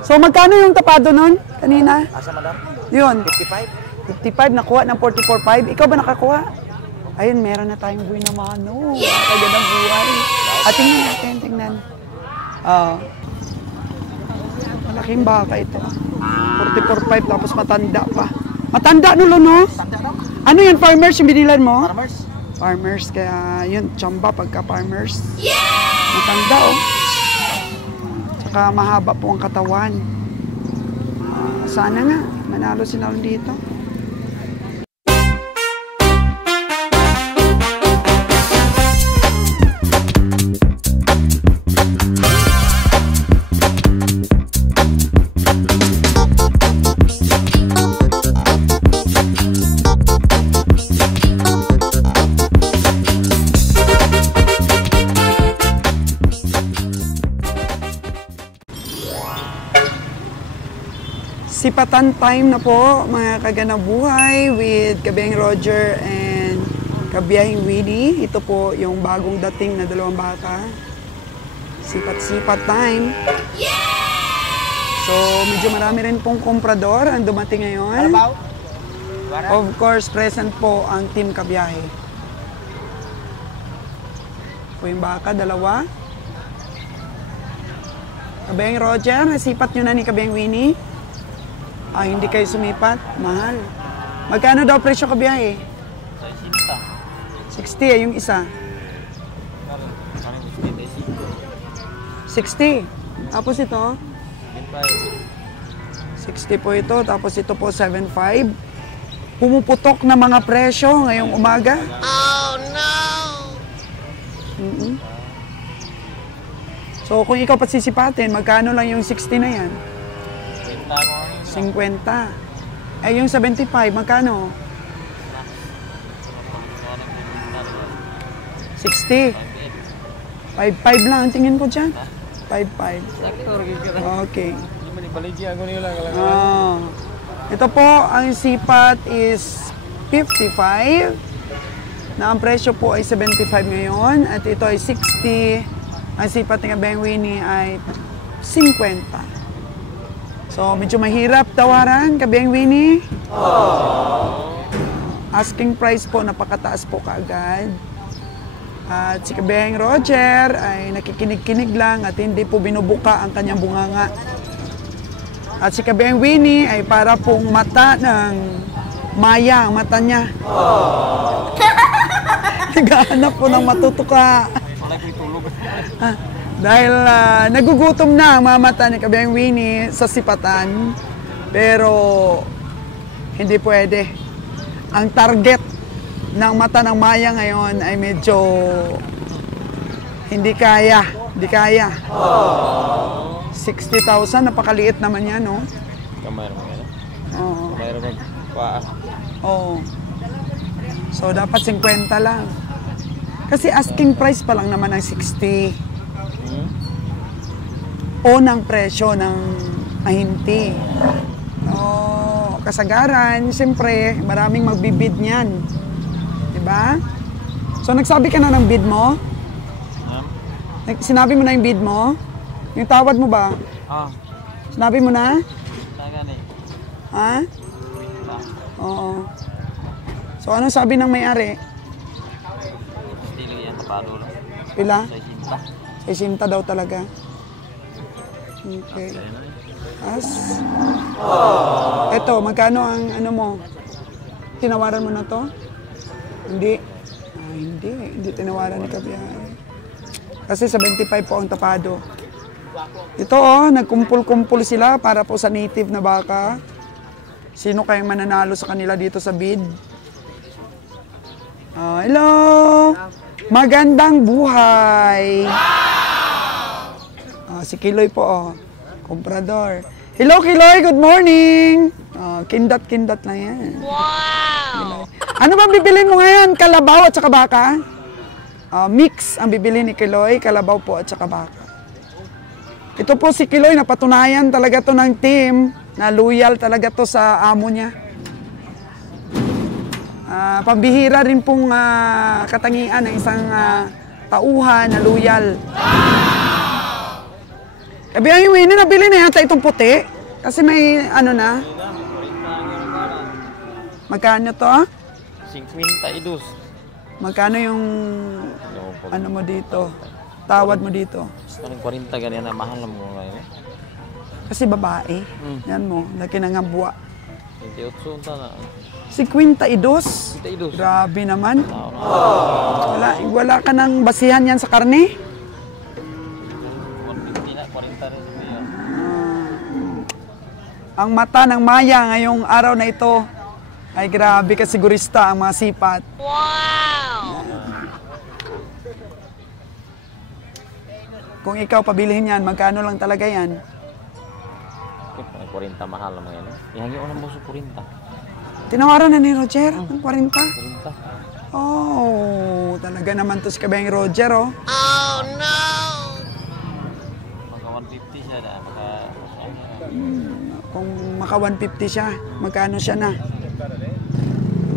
So, magkano yung tapado nun kanina? Asa, madam? Yun. 55. 55, nakuha ng 44.5. Ikaw ba nakakuha? Ayun, meron na tayong buhay na mano. Kagandang buhay. At tingnan natin, tingnan. Malaking baka ito. 44.5 tapos matanda pa. Matanda nulo, no? Ano yan, farmers yung binilan mo? Farmers. Farmers, kaya yun, tsamba pagka farmers. Matanda, oh. Tsaka mahaba po ang katawan. Sana nga, manalo sila dito. Sipatan time na po, mga kaganabuhay, with Kabeng Roger and Kabiyahing Winnie. Ito po yung bagong dating na dalawang baka. Sipat-sipat time. So, medyo marami rin pong komprador ang dumating ngayon. Of course, present po ang Team Kabiyahe. Po yung baka, dalawa. Kabeng Roger, nasipat nyo na ni Kabeng Winnie. Hindi kayo sumipat? Mahal. Magkano daw presyo kabiyahe? 60 yung isa. 60. Tapos ito? 60 po ito. Tapos ito po 75. Pumuputok na mga presyo ngayong umaga. Oh no! So kung ikaw pagsisipatin, magkano lang yung 60 na yan? 50. Eh, yung 75, magkano? 60. 5.5 lang, tingin ko dyan. 5.5. Okay. Ito po, ang sipat is 55. Na ang presyo po ay 75 ngayon. At ito ay 60. Ang sipat ng Kabeng Winnie ay 50. So, medyo mahirap tawaran, Kabeng Winnie. Asking price po, napakataas po kaagad. At si Kabeng Roger ay nakikinig-kinig lang at hindi po binubuka ang kanyang bunganga. At si Kabeng Winnie ay para pong mata ng maya, ang mata niya. Naghahanap po ng matutuka. Dahil nagugutom na ang mga mata ni Kabeng Winnie sa sipatan, pero hindi pwede. Ang target ng mata ng maya ngayon ay medyo hindi kaya. Hindi kaya. 60,000, napakaliit naman yan, no? Kamay naman yan. Oo. Kamay naman paa. Oo. So, dapat 50 lang. Kasi asking price pa lang naman ang 60. O ng presyo ng ahinti. Kasagaran, siyempre, maraming magbibid niyan. Diba? So, nagsabi ka na ng bid mo? Sinabi mo na yung bid mo? Yung tawad mo ba? Sinabi mo na? Ha? Oo. So, ano sabi ng may-ari? Pila? 60 daw talaga. Okay. As. Eto, magkano ang ano mo? Tinawaran mo na to? Hindi. Hindi tinawaran ni Kabiyahe. Kasi 75 po ang tapado. Ito nagkumpul-kumpul sila para po sa native na baka. Sino kayang mananalo sa kanila dito sa bid? Hello! Magandang buhay! Si Kiloy po, komprador. Hello, Kiloy! Good morning! Kindat-kindat na yan. Wow! Ano ba bibilin mo ngayon? Kalabaw at saka baka? Mix ang bibilin ni Kiloy, kalabaw po at saka baka. Ito po si Kiloy, napatunayan talaga to ng team na loyal talaga to sa amo niya. Pambihira rin pong katangian ng isang tauhan na loyal. Kabiyahe Winnie, nabili na yata itong puti. Kasi may ano na. Magkano to? 52. Magkano yung ano mo dito? Tawad mo dito? Parang 40 ganyan na mahal mo ngayon. Kasi babae. Yan mo, laki na nga buwa. 28 unta na. 52? 52. Grabe naman. Wala ka nang basihan yan sa karne? 150 na, 40 rin siya. Ang mata ng Maya ngayong araw na ito ay grabe kasigurista ang mga sipat. Wow! Kung ikaw pabilihin yan, magkano lang talaga yan? 40 mahal naman yan. Ihagi ko ng buso 40. Tinawaran na ni Roger ng 40? 40. Oh, talaga naman to si Kabayang Roger, oh. Maka 150 siya na. Kung maka 150 siya, magkano siya na?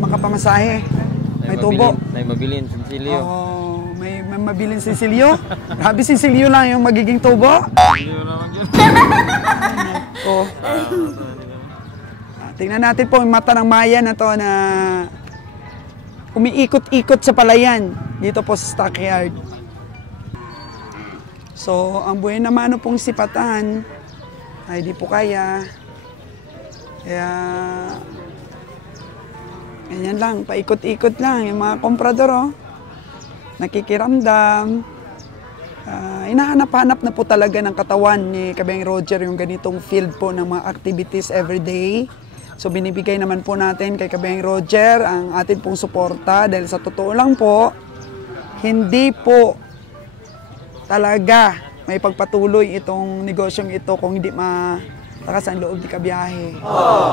Makapamasahe. May tubo. May mabilin, sinsilyo. Oh, may mabilin sisilyo. Grabe sisilyo lang yung magiging tubo. Sinsilyo naman yun. Oh. Tingnan natin po yung mata ng Maya na to na umiikot-ikot sa palayan dito po sa stockyard. So, ang buhay naman pong sipatan ay di po kaya. Kaya, ganyan lang, paikot-ikot lang yung mga komprador, oh. Nakikiramdam. Hinahanap-hanap na po talaga ng katawan ni Kabayang Roger yung ganitong field po ng mga activities everyday. So binibigay naman po natin kay Kabayang Roger ang atin pong suporta dahil sa totoo lang po, hindi po talaga may pagpatuloy itong negosyong ito kung hindi malakas ang loob ni Kabiyahe.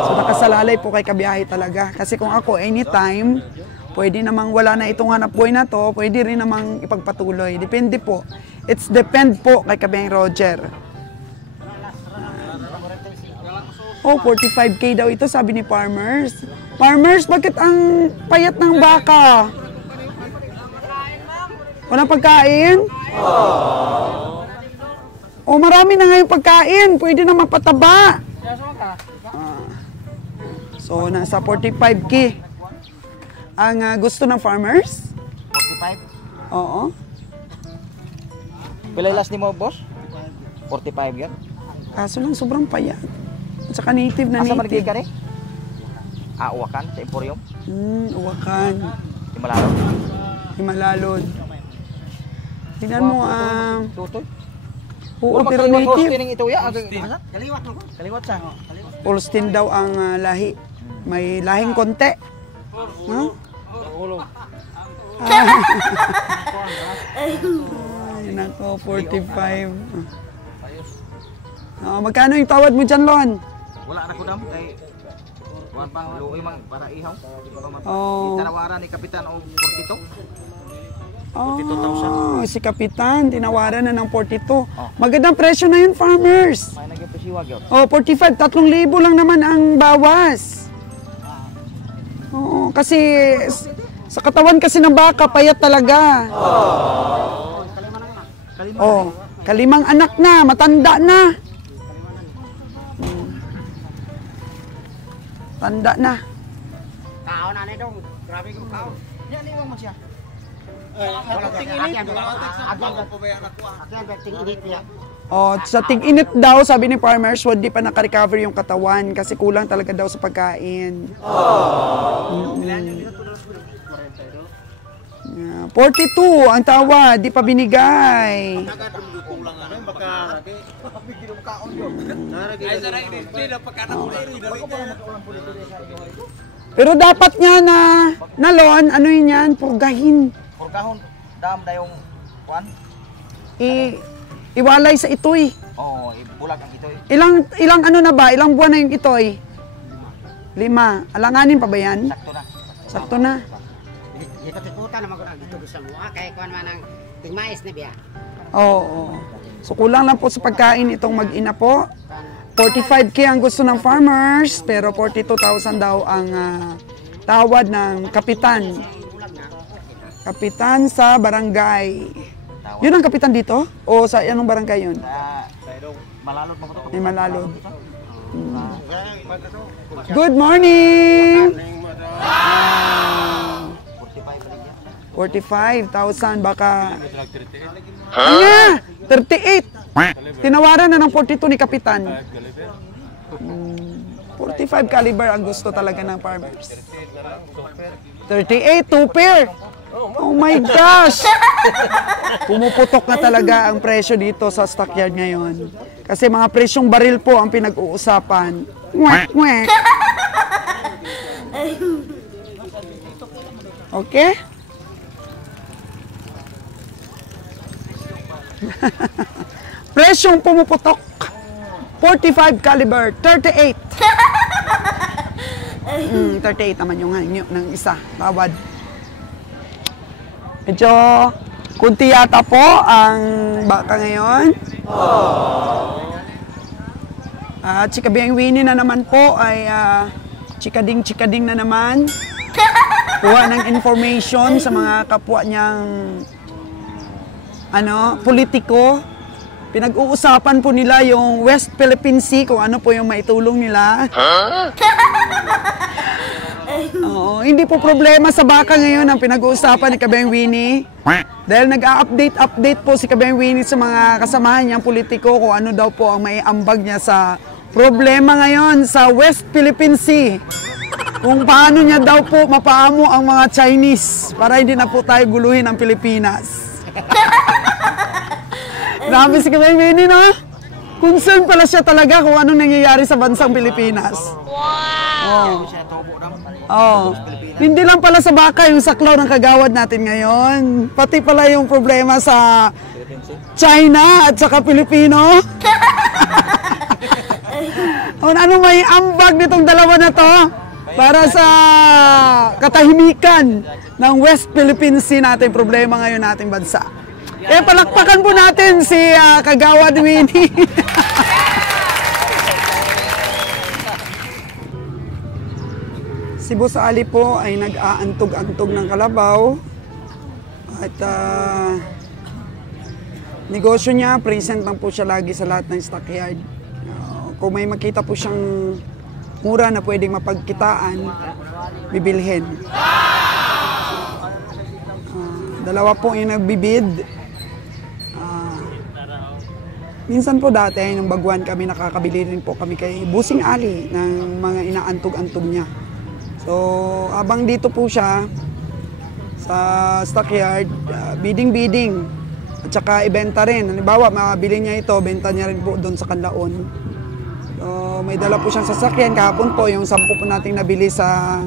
So nakasalalay po kay Kabiyahe talaga. Kasi kung ako anytime, pwede namang wala na itong hanap buhay na to, pwede rin namang ipagpatuloy. Depende po. It's depend po kay Kabayang Roger. Oh, 45K daw ito, sabi ni Farmers. Farmers, bakit ang payat ng baka? Walang pagkain? Oh, marami na ngayon pagkain. Pwede na mapataba. So, nasa 45K. Ang gusto ng Farmers? 45? Oo. Pilay last ni mo, boss? 45 yan? Kaso lang, sobrang payat. At saka native na Asa malagay native. ka ni? Uwakan sa Emporium? Uwakan. Himalalo? Himalalod. Tingnan mo, Tutoy? oo, pero native. Holstein ito ya? Kaliwat mo ko? Kaliwat sa? Holstein daw ang lahi. May lahing konti. Huh? Ay, nako, 45. Magkano yung tawad mo dyan, Lon? Wala na ko dam kay kuan pa luoy mang para ihaw. Oh. Tinawaran ni kapitan og 42. Oh, si Kapitan, tinawaran na ng 42. Magandang presyo na yun, Farmers. May nagpasiwag yun. Oh, 45, 3,000 lang naman ang bawas. Oo, kasi sa katawan kasi ng baka, payat talaga. Oh, kalimang anak na, matanda na. Tanda na. Kaon na dong, grabe ko kaon. Yan iwan mo siya. Oh, sa tig-init daw, sabi ni Farmers, hindi pa naka-recover yung katawan kasi kulang talaga daw sa pagkain. 42 ang tawa, di pa binigay. Pero dapat nga na Lon, ano yun yan, purgahin. Purgahon dam dayong kuan. Iwalay sa itoy. Oh, ibulag ang ito. Ilang ano na ba? Ilang buwan na yung itoy? 5. Alanganin pa ba yan? Sakto na. Sakto na. Dito tikuta na maguna dito sa mga kay kuan man ang tingmais na biya. Oo. So kulang lang po sa pagkain itong mag-ina po. 45K ang gusto ng Farmers, pero 42,000 daw ang tawad ng kapitan. Kapitan sa barangay. Yun ang kapitan dito? O sa anong barangay yun? Malalot mo to. May malalod. Good morning! 45,000 baka. Ano? 38. Tinawaran na ng 42 ni Kapitan. 45 caliber ang gusto talaga ng farmers. 38, 2 pair. Oh my gosh! Pumuputok na talaga ang presyo dito sa stockyard ngayon. Kasi mga presyong baril po ang pinag-uusapan. Ngwek, ngwek. Okay? Presyong pumuputok. 45 caliber, 38. 38 naman yung hanyo ng isa. Tawad. Medyo kunti yata po ang baka ngayon. Chikabiyang Winnie na naman po ay chikading na naman. Kuha ng information sa mga kapwa niyang politiko. Pinag-uusapan po nila yung West Philippine Sea, kung ano po yung maitulong nila. Oo, hindi po problema sa baka ngayon ang pinag-uusapan ni Kabeng Winnie. Dahil nag-update po si Kabeng Winnie sa mga kasamahan niyang politiko kung ano daw po ang maiambag niya sa problema ngayon sa West Philippine Sea. Kung paano niya daw po mapaamo ang mga Chinese para hindi na po tayo guluhin ang Pilipinas. Grabe si Kabeng Winnie, no? Concern pala siya talaga kung anong nangyayari sa bansang Pilipinas. Wow! Oh. Hindi lang pala sa baka yung saklaw ng kagawad natin ngayon. Pati pala yung problema sa China at saka Pilipino. Ano may ambag nitong dalawa na to para sa katahimikan ng West Philippine Sea natin, problema ngayon nating bansa. Palakpakan po natin si Kagawad Winnie. Si Boss Ali po ay nag-aantog-antog ng kalabaw. At negosyo niya, present lang po siya lagi sa lahat ng stockyard. Kung may makita po siyang mura na pwedeng mapagkitaan, bibilhin. Dalawa po yung nagbibid. Minsan po dati, nung baguhan kami, nakakabili rin po kami kay Busing Ali ng mga inaantog-antog niya. So, habang dito po siya sa stockyard, bidding-bidding at saka ibenta rin. Halimbawa, makabili niya ito, benta niya rin po doon sa Kanlaon. So, may dala po siyang sasakyan. Kahapon po, yung 10 po nating nabili sa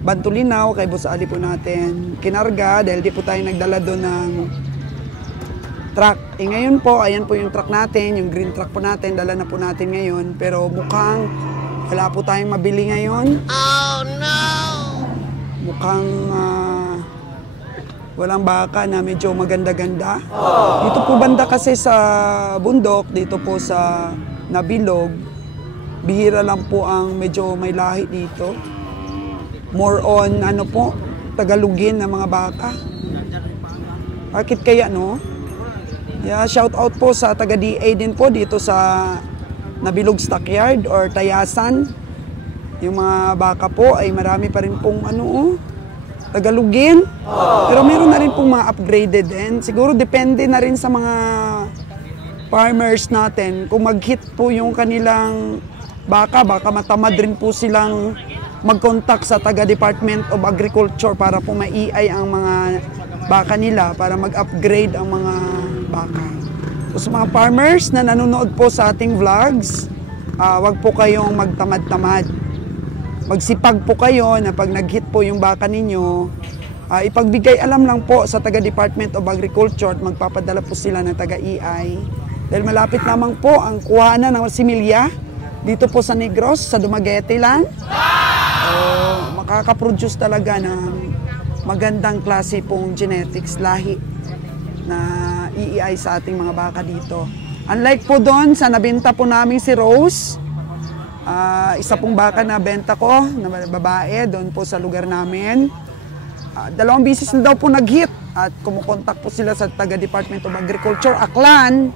Bantulinaw, kay Boss Ali po natin kinarga dahil di po tayo nagdala doon ng truck. Ngayon po, ayan po yung truck natin, yung green truck po natin, dala na po natin ngayon. Pero mukhang wala po tayong mabili ngayon. Oh no! Mukhang walang baka na medyo maganda-ganda. Dito po banda kasi sa bundok, dito po sa Nabilog, bihira lang po ang medyo may lahi dito. More on, Tagalogin na mga baka. Bakit kaya, no? Yeah, shout out po sa taga-DA din po dito sa Nabilog Stockyard or Tayasan. Yung mga baka po ay marami pa rin pong Tagalogin. Pero meron na rin pong mga upgraded din. Siguro depende na rin sa mga farmers natin. Kung mag-hit po yung kanilang baka matamad rin po silang mag-contact sa taga-Department of Agriculture para po mai-ay ang mga baka nila para mag-upgrade ang mga baka. So, sa mga farmers na nanonood po sa ating vlogs, wag po kayong magtamad-tamad. Magsipag po kayo na pag nag-hit po yung baka ninyo, ipagbigay alam lang po sa taga-Department of Agriculture at magpapadala po sila ng taga-EI. Dahil malapit lamang po ang kuhanan ng similya dito po sa Negros, sa Dumaguete lang. Makakaproduce talaga ng magandang klase pong genetics, lahi na iiay sa ating mga baka dito. Unlike po doon sa nabenta po namin si Rose, isa pong baka na benta ko, na babae, doon po sa lugar namin. 2 beses na daw po nag-hit at kumukontak po sila sa taga-Department of Agriculture, Aklan,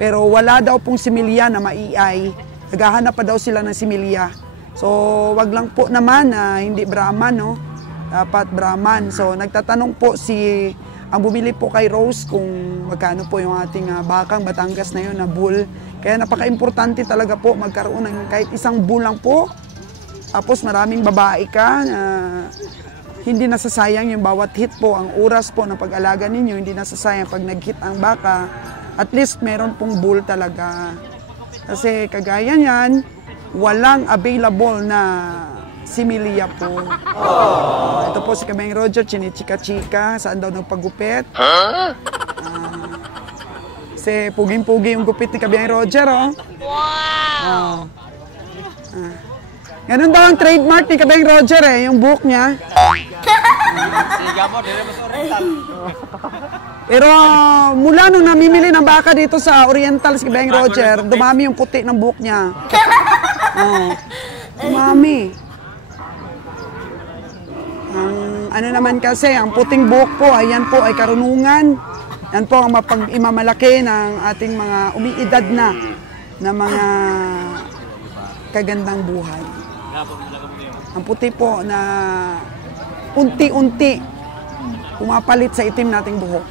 Pero wala daw pong similya na maiay. Naghahanap pa daw sila ng similya. So, wag lang po naman na hindi Brahman, no? Dapat Brahman. So, nagtatanong po ang bumili po kay Rose kung magkano po yung ating bakang Batangas na yun na bull. Kaya napaka-importante talaga po magkaroon ng kahit isang bull lang po. Tapos maraming babae ka, hindi nasasayang yung bawat hit po, ang oras po ng pag-alaga ninyo, hindi nasasayang pag nag-hit ang baka. At least meron pong bull talaga. Kasi kagaya niyan, walang available na similya po. Ito po si Kabayang Roger, chinichika-chika, saan daw nagpagupit. Kasi puging-pugi yung gupit ni Kabayang Roger, oh. Wow! Ganun daw ang trademark ni Kabayang Roger, yung buhok niya. Pero mula nung namimili ng baka dito sa Oriental si Kabayang Roger, dumami yung puti ng buhok niya. Dumami. Ano naman kasi, ang puting buhok po, ayan po ay karunungan. Yan po ang mapag-imamalaki ng ating mga umiidad na mga kagandang buhay. Ang puti po na unti-unti pumapalit sa itim nating buhok.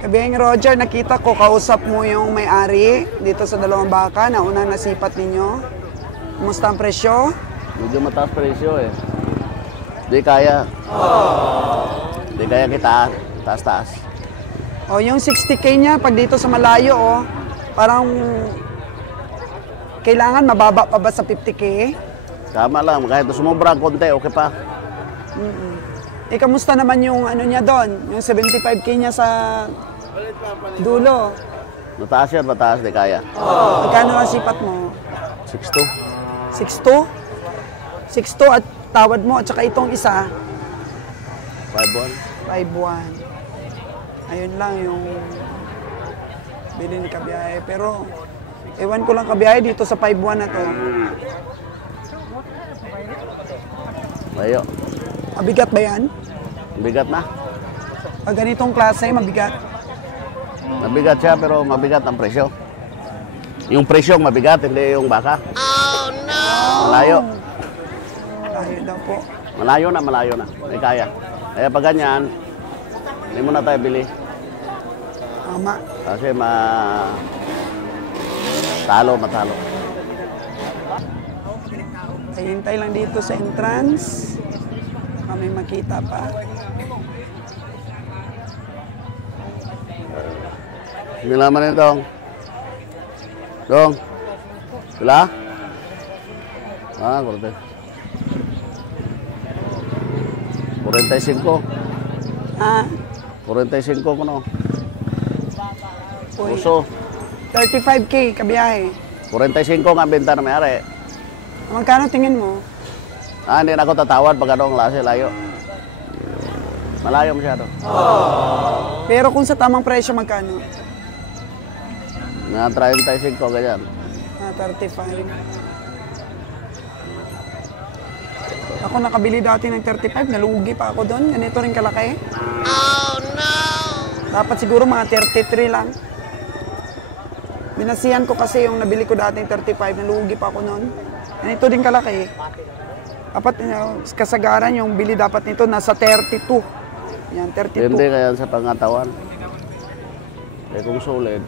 Kabayang Roger, nakita ko, kausap mo yung may-ari dito sa dalawang baka na unang nasipat ninyo. Kumusta ang presyo? Medyo mataas presyo eh. Di kaya. Di kaya kita taas-taas. O yung 60K niya, pag dito sa malayo, parang kailangan mababa pa ba sa 50K? Tama lang, kahit sumobra konti, okay pa. Kamusta naman yung ano niya doon? Yung 75K niya sa dulo? Mataas yan, mataas, di kaya. Magkano ang sipat mo? 6'2". 6'2"? 6'2" at tawad mo, at saka itong isa? 5'1". 5'1". Ayun lang yung bili ni Kabiyahe. Pero, ewan ko lang Kabiyahe dito sa 5'1" na to. Layo. Mabigat ba yan? Mabigat na. Pag ganitong klase, mabigat. Mabigat siya, pero mabigat ang presyo. Yung presyo mabigat, hindi yung baka. Oh, no! Malayo. Malayo daw po. Malayo na. Di kaya. Kaya pag ganyan, hindi mo na tayo bili. Tama. Kasi matalo. Hintay lang dito sa entrance. Kami makita pa. Hindi naman yun, Dong. Dong. Sila? Kurete. 45. 45 ko no. Uy, Puso. 35K, Kabiyahe. 45 nga benta na may-ari. Magkano tingin mo? Hindi na ako tatawad pag anong klase, layo. Malayo masyado. Pero kung sa tamang presyo, magkano? Na 35, ganyan. 35. Ako nakabili dati ng 35, nalugi pa ako doon. Ganito rin kalaki. Oh no! Dapat siguro mga 33 lang. Binasihan ko kasi yung nabili ko dati ng 35, nalugi pa ako noon. Ganito din kalaki. Dapat kasagaran yung bili dapat nito nasa 32. Yan, 32. Hindi kaya sa pangatawan. Eh kung solid.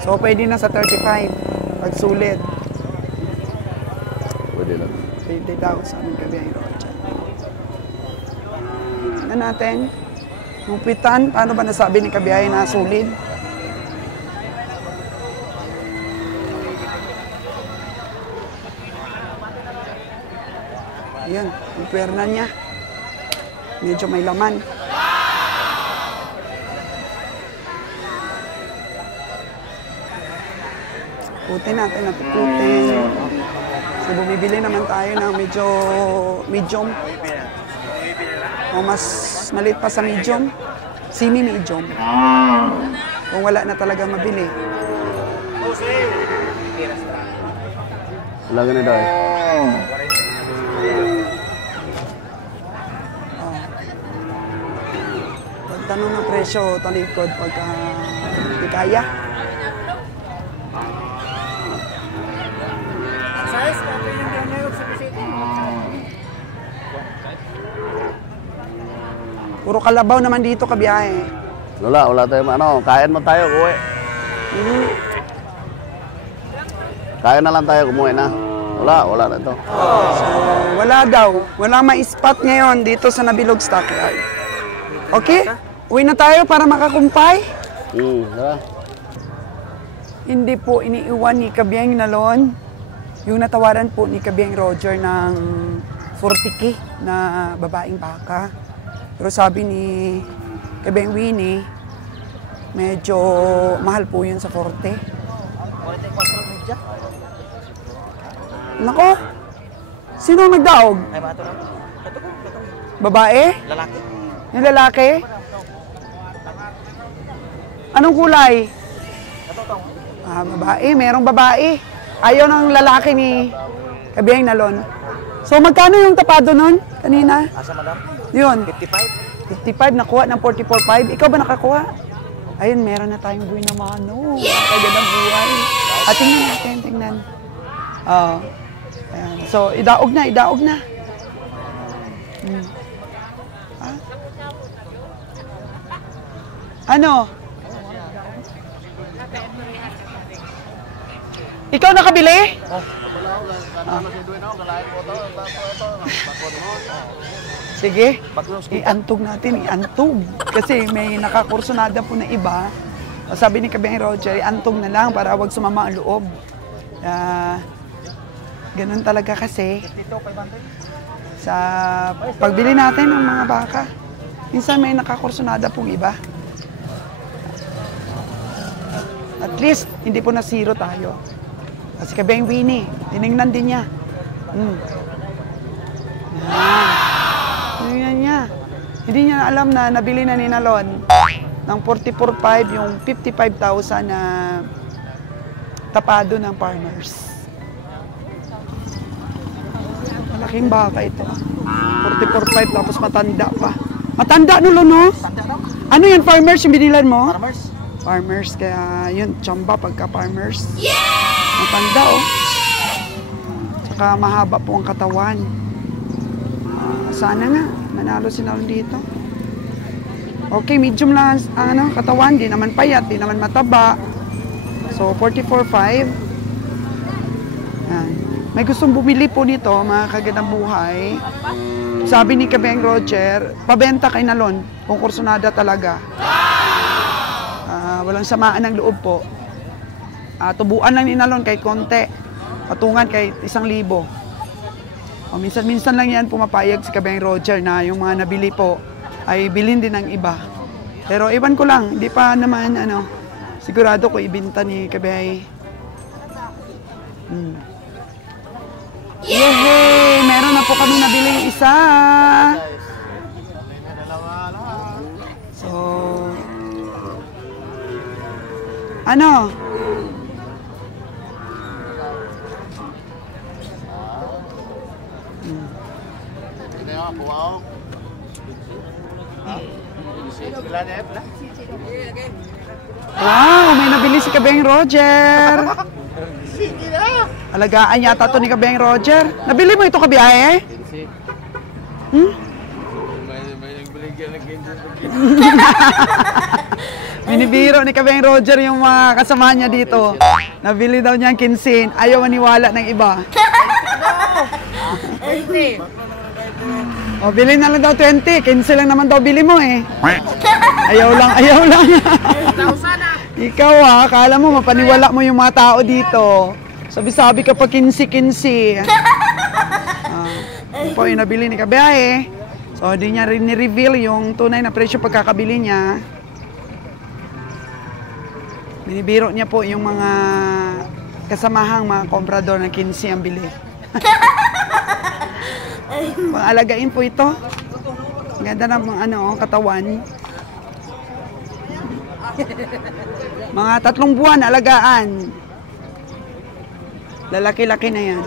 So, pwede na sa 35. Pag sulit. Pwede lang. Pwede daw sa aming Kabiyahe Roger. Ano natin? Mupitan. Paano ba nasabi ni Kabiyahe na sulit? Ayan, yung perna niya. Medyo may laman. Putin natin, natututin. So, bumibili naman tayo ng medyo medium. O mas maliit pa sa medium. Semi-medium. Kung wala na talaga mabili. Wala ganun daw eh. tanong ng presyo talikod pagka di kaya. Size ka yung ganyan sa bisita. Puro kalabaw naman dito kabiyahe. Wala tayong ano, kain mo tayo, uwi. Kain na lang tayo, kumuwi na. Wala na ito. So, wala daw. Wala ma-spot ngayon dito sa Nabilog Stockyard. Okay? Uwi na tayo para makakumpay. Tara. Hindi po iniiwan ni Kabyeng Nalon yung natawaran po ni Kabyeng Roger ng 40K na babaeng baka. Pero sabi ni Kabyeng Winnie, medyo mahal po yun sa 40. Nako, sino ang nagdaog? Ay, bato na. Babae? Lalaki. Yung lalaki? Anong kulay? Babae. Merong babae. Ayaw ng lalaki ni Kabyeng Nalon. So, magkano yung tapado nun kanina? Asa, madam? Yun. 55. 55, nakuha ng 44.5. Ikaw ba nakakuha? Ayun, meron na tayong buhay na mano. Kagandang buhay. At tingnan natin, tingnan. Ayan. So, idaog na. Ano? Ikaw nakabili? Sige, iantog natin, iantog. Kasi may nakakursunada po na iba. Sabi ni Kabyeng Roger, iantog na lang para wag sumama ang loob. Ganun talaga kasi sa pagbili natin ng mga baka. Minsan may nakakursunada pong iba. At least, hindi po na zero tayo. Kasi Kabyeng Winnie, tinignan din niya. Tinignan niya. Hindi niya alam na nabili na ni Nalon ng 44.5 yung 55,000 na tapado ng farmers. Malaking baka ito. 44.5 tapos matanda pa. Matanda nulo, no? Ano yan, farmers yung binilan mo? Farmers, kaya yun, tsamba pagka farmers. Matanda, oh. Tsaka mahaba po ang katawan. Sana nga, manalo si Nalon dito. Okay, medium lang ang katawan, di naman payat, di naman mataba. So, 44.5. May gustong bumili po nito, mga kagandang buhay. Sabi ni Kabyeng Roger, pabenta kay Nalon, kung kursunada talaga. Walang samaan ng loob po. Tubuan lang ni Nalon kahit konti. Patungan kahit 1,000. Minsan-minsan lang yan pumapayag si Kabyeng Roger na yung mga nabili po ay bilhin din ng iba. Pero iwan ko lang, hindi pa naman sigurado ko ibinta ni Kabyeng. Yehey! Meron na po kami nabiling isa. So, ano? Wow, may nabili si Kabyeng Roger. Alagaan yata to ni Kabyeng Roger. Nabili mo ito, kabiyahe? Binibiro ni Kabyeng Roger yung mga kasama niya dito. Nabili daw niya ang 15. Ayaw maniwala ng iba. O, bili na lang daw 20. 15 lang naman daw bili mo eh. Ayaw lang. Ikaw akala mo mapaniwala mo yung mga tao dito. Sabi-sabi ka pa 15. Po yung nabili ni Kabiyahe. So, di niya rin ni-reveal yung tunay na presyo pagkakabili niya. Binibiro niya po yung mga kasamahang mga komprador na 15 ang bili. Pang-alagain po ito. Ganda na mga katawan. Mga 3 buwan alagaan. Lalaki-laki na yan.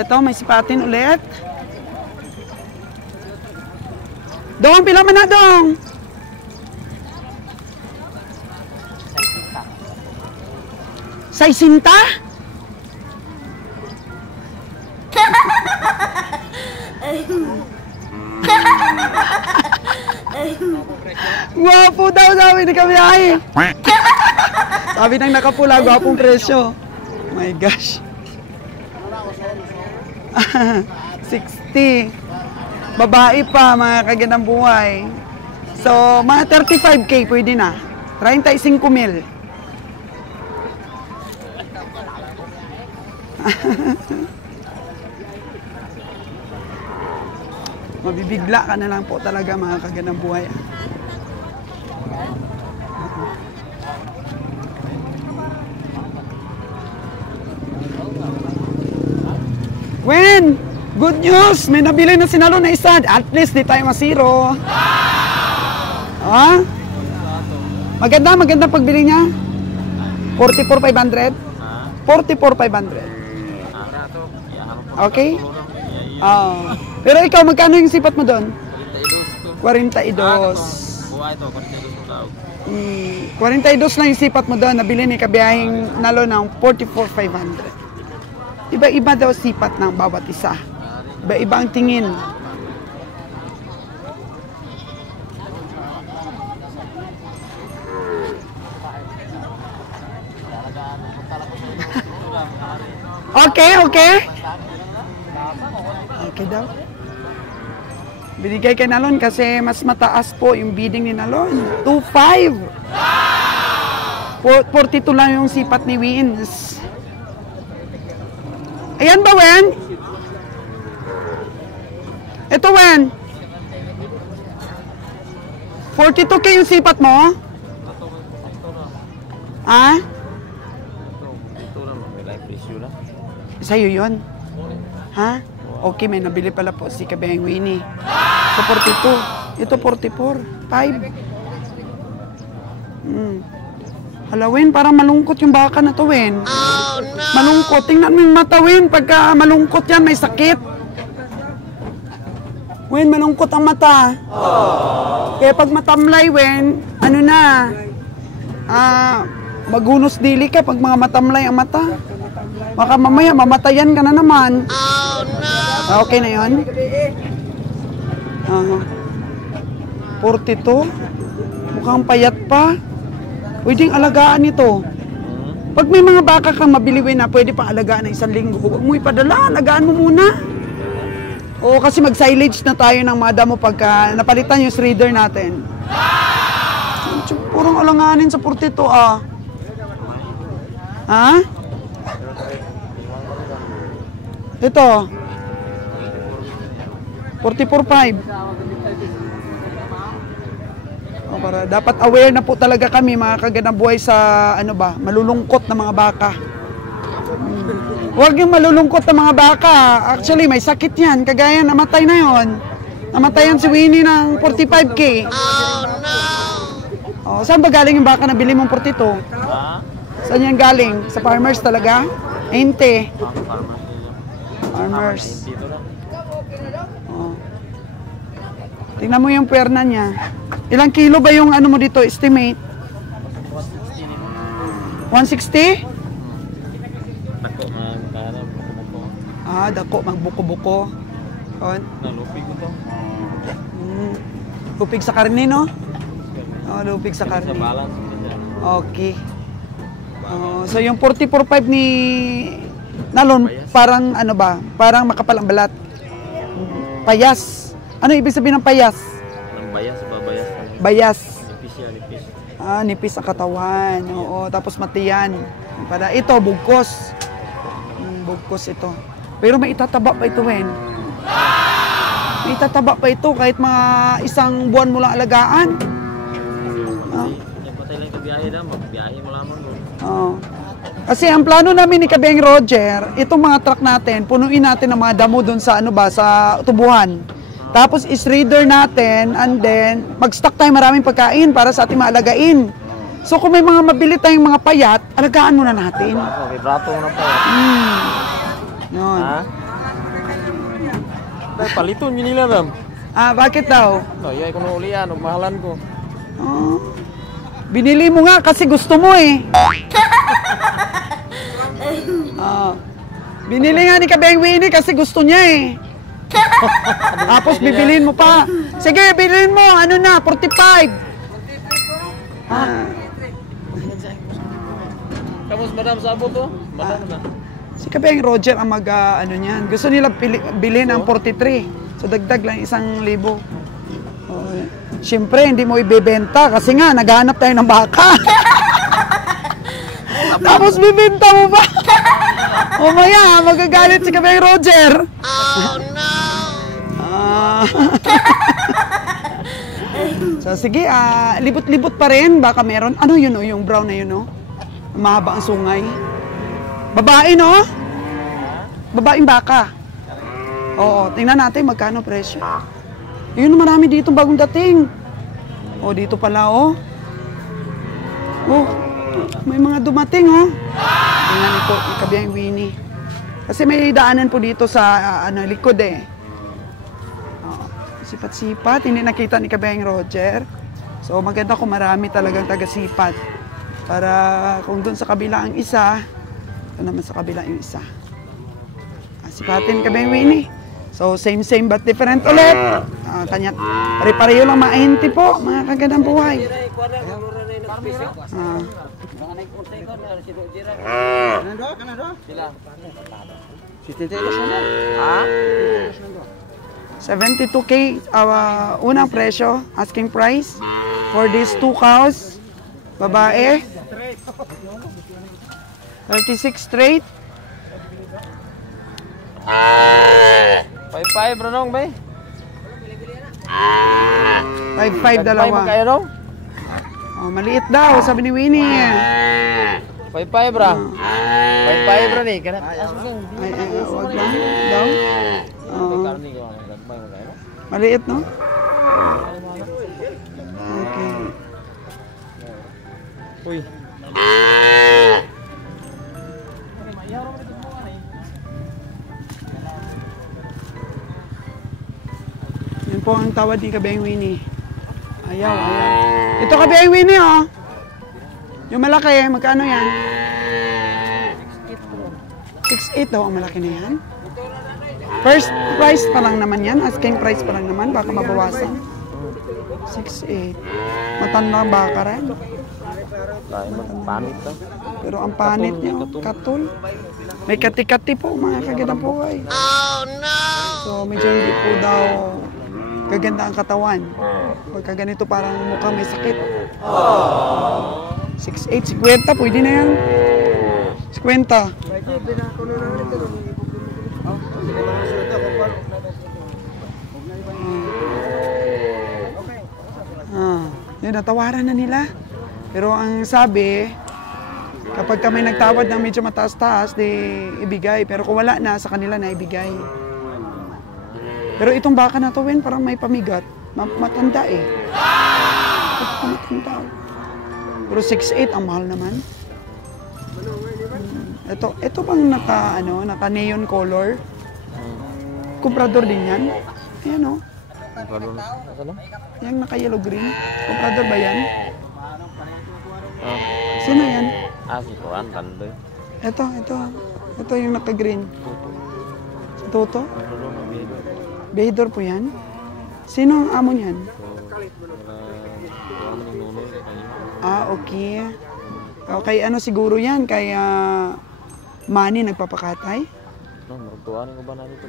Ito, may sipatin ulit. Dong, pila man na, Dong? Saisinta? Gwapo daw, sabi ni Kabiyahe. Sabi nang nakapula, gwapong presyo. My gosh. 60. Babae pa, mga kaganang buhay. So, mga 35K pwede na. 35,000. Mabibigla ka na lang po talaga, mga kaganang buhay. Wen, good news! May nabili na sinalo na isa. At least di tayo masiro. Ha? Maganda pagbili niya. 44,500? 44,500. Okay? Pero ikaw, magkano yung sipat mo doon? 42. Buhay ito, 42 42 lang yung sipat mo doon. Nabili ni Kabiyahing nalo ng 44,500. Iba-iba daw sipat ng bawat isa. Iba-iba ang tingin. Okay. Okay daw. Binigay kay Nalon kasi mas mataas po yung bidding ni Nalon. 2.5. 42 lang yung sipat ni Wins. Ayan ba, Wen? Ito, Wen. 42K yung sipat mo? Ha? Ito lang, may live presyo lang. Sa'yo yun? Ha? Okay, may nabili pala po si Kabiyahing Winnie. So, 42. Ito, 44. 5. Hala, Wen, parang malungkot yung baka na to, Wen. Oh, no! Malungkot. Tingnan mo yung mata, Wen. Pagka malungkot yan, may sakit. Wen, malungkot ang mata. Kaya pag matamlay, Wen, ano na, magunos dili ka pag mga matamlay ang mata. Baka mamaya, mamatayan ka na naman. Oh, no! Okay na yun? 42? Mukhang payat pa. Pwedeng alagaan ito. Pag may mga baka kang mabiliwin na, pwede pang alagaan ng 1 linggo. Huwag mo ipadala, alagaan mo muna. Oo, kasi mag-silage na tayo ng mga damo pagka napalitan yung shredder natin. Purong alanganin sa 42, ah. Ha? Ito. 44.5. Para dapat aware na po talaga kami, mga kaganang buhay, sa ano ba, malulungkot na mga baka. Huwag yung malulungkot na mga baka. Actually, may sakit yan. Kagaya, namatay na yon. Namatayan si Winnie ng 45K. Oh, no! Oh, saan ba galing yung baka na bili mong 42? Saan yan galing? Sa farmers talaga? Hindi. Farmers. Oh. Tingnan mo yung puwerna niya. Ilang kilo ba yung ano mo dito, estimate? 160? Dako, magbuko-buko. Nalupig ko to. Lupig sa karne, no? Lupig sa karne. Sa balance. Okay. So yung 44.5 ni Nalon, parang ano ba? Parang makapal ang balat. Payas. Ano ibig sabihin ng payas? Bayas ba? Bayas. Nipis yan, nipis. Nipis ang katawan. Oo, tapos matiyan. Para ito, bugkos. Bugkos ito. Pero may itataba pa ito, Wen. May itataba pa ito kahit mga 1 buwan mo lang alagaan. Patay lang kabiyahe na, magbiyahe mo lamang doon. Oo. Kasi ang plano namin ni Kabiyahing Roger, itong mga truck natin, punuin natin ng mga damo doon sa ano ba, sa tubuhan. Tapos is-reader natin, and then mag-stock tayo maraming pagkain para sa ating maalagain. So kung may mga mabili tayong mga payat, alagaan muna natin. Okay, brato mo na pa. Yun. Dahil paliton yun nila ram. Ah, bakit daw? No, yay ko na ulian, mahalan ko. Oh. Binili mo nga kasi gusto mo eh. Ah. Binili nga ni Kabeng Winnie kasi gusto niya eh. Tapos bibilin mo pa. Sige, bilhin mo. Ano na? 45. Ah. Kamus madam sa abo to? Madam na. Si Kabeng Roger ang ano niyan. Gusto nila bilhin ang 43. So dagdag lang 1,000. Oh, siyempre, hindi mo ibebenta kasi nga, naghanap tayo ng baka. Tapos bibenta mo ba? O maya, magagalit si Kabeng Roger. Oh no! So sige, libot-libot pa rin. Baka meron. Ano yun o? Yung brown na yun o? Mahaba ang sungay. Babae no? Babaeng baka. Oo, tingnan natin magkano presyo. Yun, marami dito bagong dating. O, dito pala o. Oh, may mga dumating o. Tingnan ito, Kabeng Winnie. Kasi may daanan po dito sa likod eh. Sipat-sipat, hindi nakita ni Kabeng Roger. So maganda kung marami talagang taga-sipat. Para kung doon sa kabila ang isa, ito naman sa kabila yung isa. Sipatin Kabeng Winnie. So same but different ulit. Kanya, pare-pareho lang mahinti po, mga kagandang buhay. Si Tete ko siya. Ha? 72K unang presyo, asking price for these 2 cows. Babae. 36 straight. 5-5 ranong bay. 5-5 dalawa. Magkaya raw? Oh, maliit daw, sabi ni Winnie. 5-5 ra. 5-5 ra ni. Kana. Ay, wag lang daw. Oh. Maliit, no? Okay. Uy. Yan po ang tawad ni Kabeng Winnie. Ayaw. Ito Kabeng Winnie, oh. Yung malaki, magkano yan? 6'8" daw ang malaki na yan. First price pa lang naman yan. Asking price pa lang naman. Baka mabawasan. 6'8". Matanda baka rin. Panit to. Pero ang panit niya, katul. May kati-kati po, mga kagandang buhay. Oh no! So medyo hindi po daw gaganda ang katawan. Pagka ganito parang mukhang may sakit. 6'8", 50, pwede na yan. 50. Yun, natawaran na nila. Pero ang sabi, kapag kami nagtawad ng medyo mataas-taas, di ibigay. Pero kung wala na, sa kanila na ibigay. Pero itong baka na to, Wen, parang may pamigat. Matanda eh. Matanda. Pero 6'8", ang mahal naman. Ito bang naka neon color? Comprador din yan. Ayan o. Yung naka yellow green. Comprador ba yan? Sino yan? Si Kuan Tandoy. Ito yung naka green. Si Toto? Behidor po yan? Sino ang amo niyan? Okay. Okay, ano siguro yan? Kay Manny nagpapakatay? Magtuanin ko ba na nito?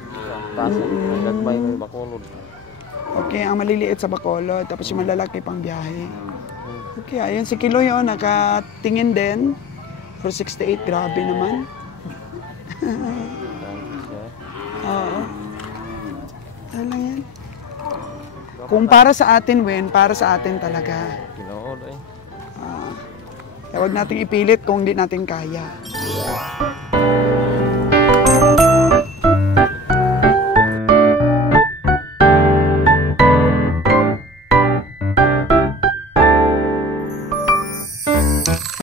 Tasok, nagagmay mo yung Bacolod. Okay, ang maliliit sa Bacolod, tapos yung malalaki pang biyahe. Okay, ayun si Kilo yun, nakatingin din. For 68, grabe naman. Oo. Ano lang yan? Kung para sa atin, Wen, para sa atin talaga. Ginood eh. Kaya huwag nating ipilit kung hindi natin kaya.